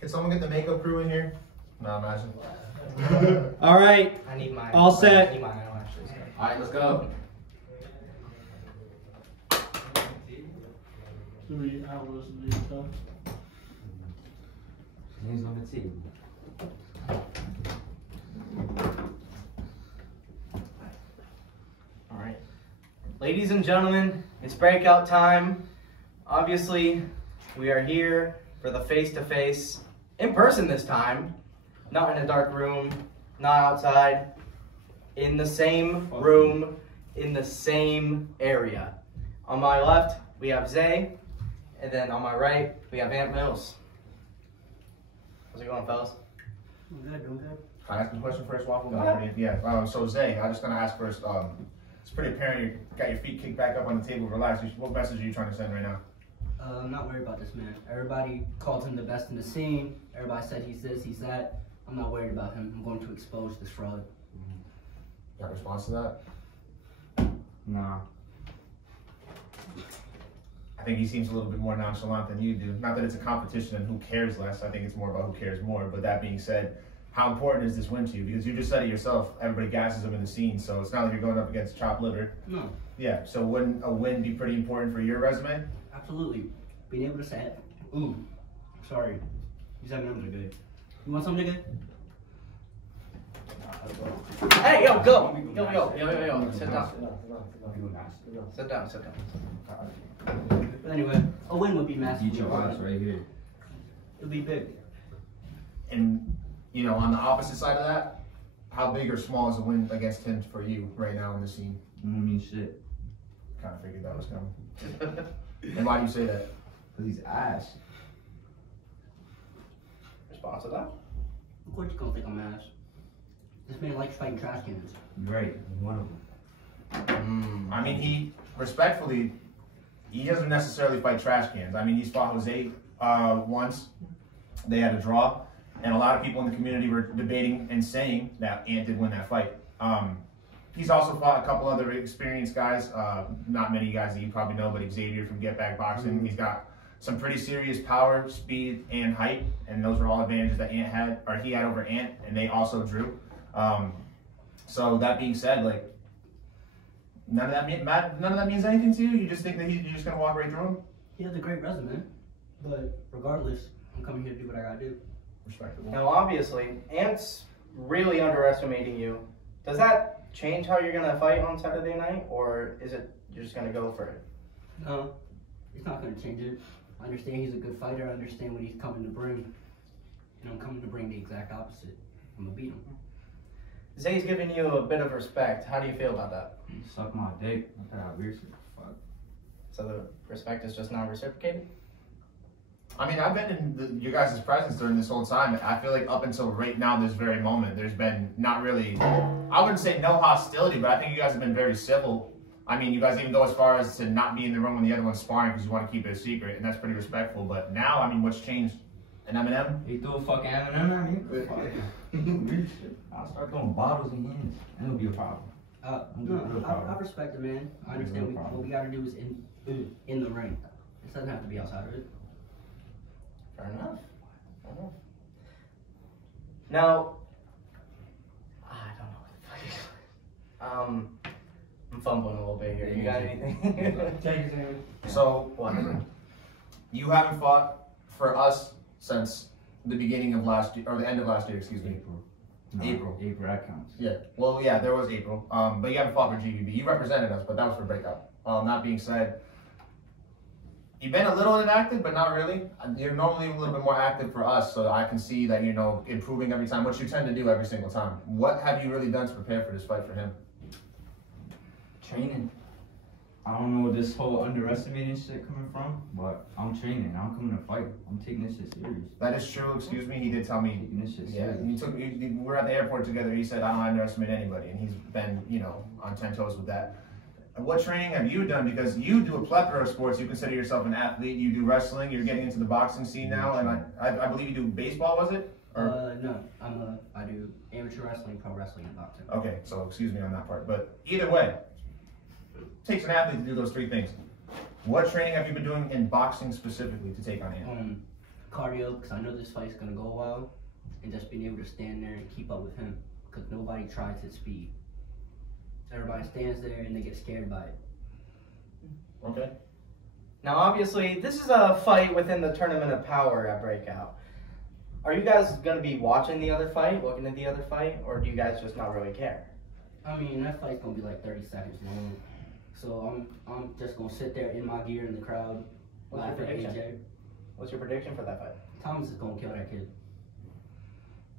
Can someone get the makeup crew in here? No, imagine. All right. I need mine. All set. I need mine. I don't actually. All right, let's go. 3 hours later. Names on the table. All right. Ladies and gentlemen, it's breakout time. Obviously, we are here for the face-to-face, in person this time. Not in a dark room, not outside. In the same room, in the same area. On my left, we have Zay. And then on my right, we have Aunt Mills. How's it going, fellas? I'm good, I'm good. Can I ask a question first, Waffle? Yeah. So Zay, I'm just gonna ask first. It's pretty apparent you got your feet kicked back up on the table. Relax. What message are you trying to send right now? I'm not worried about this man. Everybody called him the best in the scene. Everybody said he's this, he's that. I'm not worried about him. I'm going to expose this fraud. Got a response to that? Nah. I think he seems a little bit more nonchalant than you do. Not that it's a competition and who cares less. I think it's more about who cares more. But that being said, how important is this win to you? Because you just said it yourself. Everybody gasses him in the scene, so it's not like you're going up against chopped liver. No. Yeah. So wouldn't a win be pretty important for your resume? Absolutely. Being able to say, ooh, sorry, these M&Ms are good. You want something good? Hey, yo, go! Yo. Sit down. Sit down. But anyway, a win would be massive. Eat your eyes right here. It would be big. And, you know, on the opposite side of that, how big or small is a win against him for you right now in the scene? I don't mean shit. Kind of figured that was coming. And why do you say that? Because he's ass. Response to that? Of course you're gonna think I'm ass. This man likes fighting trash cans. Right, one of them. I mean, he respectfully, he doesn't necessarily fight trash cans. I mean, he's fought Jose once. They had a draw, and a lot of people in the community were debating and saying that Ant did win that fight. He's also fought a couple other experienced guys, not many guys that you probably know, but Xavier from Get Back Boxing. He's got some pretty serious power, speed, and height, and those were all advantages that Ant had, or he had over Ant, and they also drew. So that being said, like, none of that means anything to you? You just think that you're just gonna walk right through him? He has a great resume, but regardless, I'm coming here to do what I gotta do. Respectable. Now, obviously, Ant's really underestimating you. Does that change how you're gonna fight on Saturday night, or is it you're just gonna go for it? No, it's not gonna change it. I understand he's a good fighter. I understand what he's coming to bring, and I'm coming to bring the exact opposite. I'm gonna beat him. Zay's giving you a bit of respect. How do you feel about that? Suck my dick. I got weird shit. Fuck. So the respect is just not reciprocated? I mean, I've been in your guys' presence during this whole time. I feel like up until right now, this very moment, there's been not really, I wouldn't say no hostility, but I think you guys have been very civil. I mean, you guys even go as far as to not be in the room when the other one's sparring because you want to keep it a secret, and that's pretty respectful. But now, I mean, what's changed? An M&M? He threw a fucking M&M at me? Fuck. Weird shit. I'll start throwing bottles in hands, and it'll be a problem. No, I respect it, man. I understand what we gotta do is in the ring. It doesn't have to be outside of it. Fair enough. Now, I don't know what the fuck. I'm fumbling a little bit here. You got anything? So, you haven't fought for us since the beginning of last year, or the end of last year, excuse me. April, that counts. Yeah, well, yeah, there was April. But you haven't fought for GBB. You represented us, but that was for Breakout. That being said, you've been a little inactive, but not really. You're normally a little bit more active for us, so I can see that, you know, improving every time, which you tend to do every single time. What have you really done to prepare for this fight for him? Training. I don't know where this whole underestimating shit coming from, but I'm training. I'm coming to fight. I'm taking this shit serious. That is true. Excuse me. He did tell me. Taking this shit Yeah, serious. we were at the airport together. He said, I don't underestimate anybody. And he's been, you know, on 10 toes with that. What training have you done? Because you do a plethora of sports. You consider yourself an athlete. You do wrestling. You're getting into the boxing scene now. And I believe you do baseball, was it? Or? No, I do amateur wrestling, pro wrestling, and boxing. Okay, so excuse me on that part. But either way, it takes an athlete to do those three things. What training have you been doing in boxing specifically to take on him? cardio, because I know this fight's gonna go a while, and just being able to stand there and keep up with him, because nobody tries his speed. Everybody stands there and they get scared by it. Okay. Now, obviously, this is a fight within the Tournament of Power at Breakout. Are you guys going to be watching the other fight, looking at the other fight, or do you guys just not really care? I mean, that fight's gonna be like 30 seconds long, so I'm just gonna sit there in my gear in the crowd, What's your laugh at prediction? AJ. What's your prediction for that fight? Thomas is gonna kill that kid.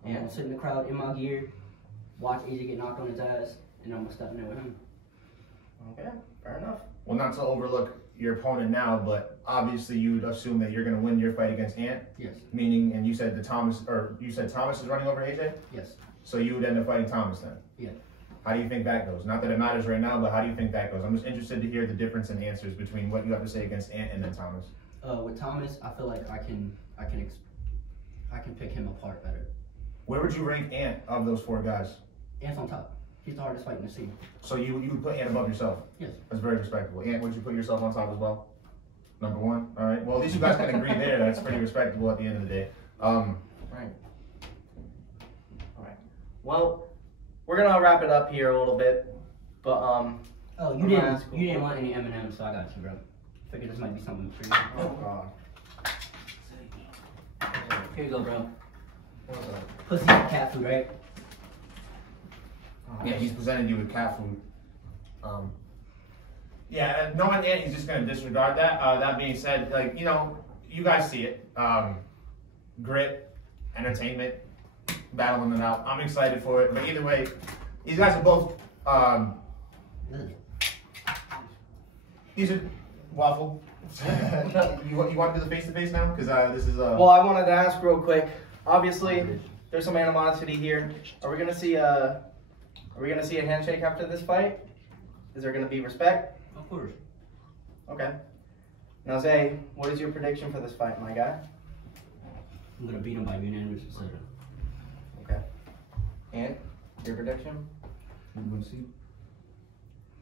I'm Yeah. gonna sit in the crowd in my gear, watch AJ get knocked on his ass, and I'm gonna step in there with him. Okay, fair enough. Well, not to overlook your opponent now, but obviously you would assume that you're going to win your fight against Ant. Yes. Meaning, and you said Thomas is running over AJ. Yes. So you would end up fighting Thomas then. Yeah. How do you think that goes? Not that it matters right now, but how do you think that goes? I'm just interested to hear the difference in answers between what you have to say against Ant and then Thomas. With Thomas, I feel like I can pick him apart better. Where would you rank Ant of those 4 guys? Ant's on top. He's the hardest fight in the scene. So you would put Ant above yourself? Yes. That's very respectable. Ant, would you put yourself on top as well? Number 1? All right. Well, at least you guys can agree there. That's pretty respectable at the end of the day. Right. All right. Well, we're gonna wrap it up here a little bit, but Oh, I'm gonna ask you didn't want any M&Ms, so I got you, bro. Figured this might be something for you. Oh God. Here you go, bro. What's up? Pussy cat food, right? Yeah, he's presented you with cat food. Yeah, and knowing Ant, he's just going to disregard that. That being said, like, you know, you guys see it. Grit, entertainment, battling it out. I'm excited for it. But either way, these guys are both, these are waffle. you want to do the face-to-face now? Because this is Well, I wanted to ask real quick. Obviously, there's some animosity here. Are we gonna see a handshake after this fight? Is there gonna be respect? Of course. Okay. Now, Zay, what is your prediction for this fight, my guy? I'm gonna beat him by unanimous decision. Okay. And your prediction? I'm gonna see.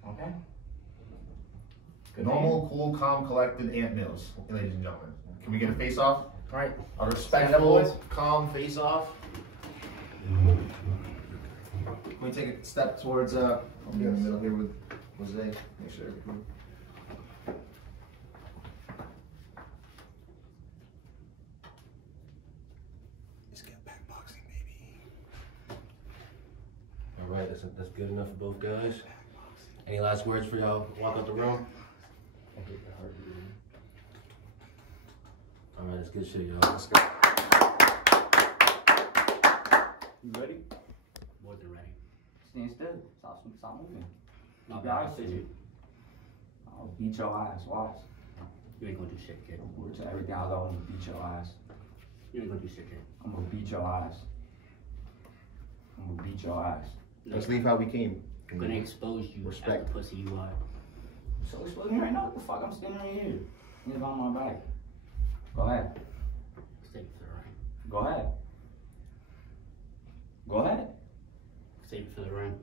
Okay. Good normal, cool, calm, collected Ant Mills, ladies and gentlemen. Can we get a face-off? All right. A Stand up, respectful, boys. calm face-off. Can we take a step towards, I'll be in the middle here with Jose, make sure everything. Let's get back boxing, baby. All right, that's good enough for both guys. Any last words for y'all? Walk out the room. All right, that's good shit, y'all. Let's go. You ready? More than ready. Stand still. Stop moving. Not Yeah, I bad. see you. I'll beat your ass. Watch. You ain't gonna do shit, kid. Word to everything I got. I'm gonna beat your ass. You ain't gonna do shit, kid. I'm gonna beat your ass. I'm gonna beat your ass. Let's leave how we came. I'm gonna expose you Respect. as the pussy you are. So explain me right now. What the fuck? I'm standing right here. Nigga on my back. Go ahead. Save it for the ring. Go ahead. Go ahead. Save it for the ring.